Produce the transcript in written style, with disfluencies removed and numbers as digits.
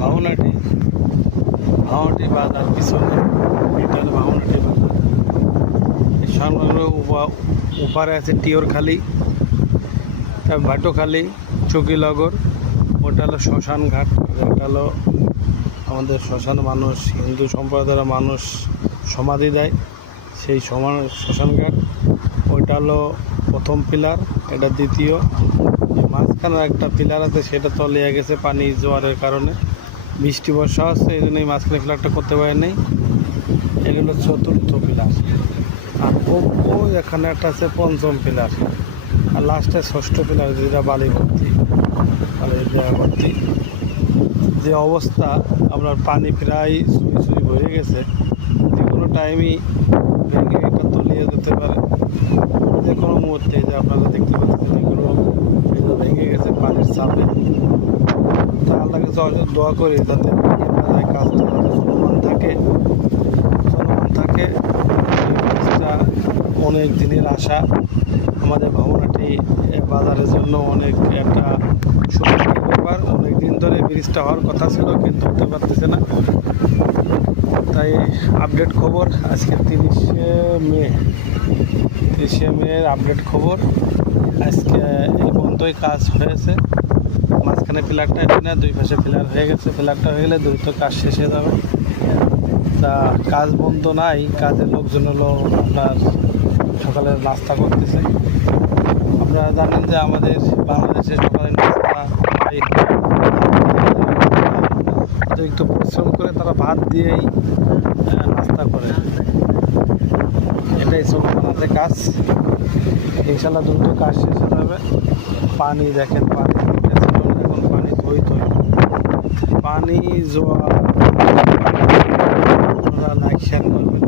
ভাওনাটি ভাওনাটি বাজার পিছনে, এটা হলো ভাওনাটি বাজার। এই সংলগ্ন উপারে আছে টিওরখালী, ভাটুখালী, চকিলগর। ওটা হলো শ্মশান ঘাট। এটা হলো আমাদের শ্মশান, মানুষ হিন্দু সম্প্রদায়ের মানুষ সমাধি দেয়, সেই শ্মশান ঘাট। ওইটা হলো প্রথম পিলার, এটা দ্বিতীয়। মাঝখানে একটা পিলার আছে, সেটা তলিয়ে গেছে পানি জোয়ারের কারণে। বৃষ্টি বর্ষা হচ্ছে, এই জন্য এই মাঝখানে পিলারটা করতে পারেনি। এগুলো চতুর্থ পিলার। আর ওই এখানে একটা আছে পঞ্চম পিলার। আর লাস্টে ষষ্ঠ পিলার, যেটা বালি ভর্তি, ভর্তি। যে অবস্থা, আপনার পানি প্রায় সুই সুই ভরে গেছে, যে কোনো টাইমই ভেঙে এটা তলিয়ে যেতে পারে যে কোনো মুহূর্তে। যে আপনারা দেখতে পাচ্ছেন এগুলো ভেঙে গেছে পানির চাপে। তা আল্লাহ কাছে দোয়া করি যাতে কাজটা যাতে চলমান থাকে। কাজটা অনেক দিনের আশা। আমাদের ভাবনাটি বাজারের জন্য অনেক একটা সুখের ব্যাপার। অনেক দিন ধরে ব্রিজটা হওয়ার কথা ছিল, কিন্তু হতে পারতেছে না। তাই আপডেট খবর আজকে 30শে মে আপডেট খবর। আজকে এই পর্যন্তই কাজ হয়েছে। মাঝখানে পিলারটা এখানে, দুই পাশে পিলার হয়ে গেছে। পিলারটা হয়ে গেলে দ্রুত কাজ শেষ হয়ে যাবে। তা কাজ বন্ধ নাই, কাজের লোকজন হলো আপনার সকালে নাস্তা করতেছে। আপনারা জানেন যে আমাদের বাংলাদেশে সকালে নাস্তা একটু পরিশ্রম করে তারা ভাত দিয়েই নাস্তা করে। এটাই চলছে কাজ। ইনশাল্লাহ দ্রুত কাজ শেষ হয়ে যাবে। পানি দেখেন, পানি এখন পানি থই পানি জোয়ার। আপনারা লাইক শেয়ার করবেন।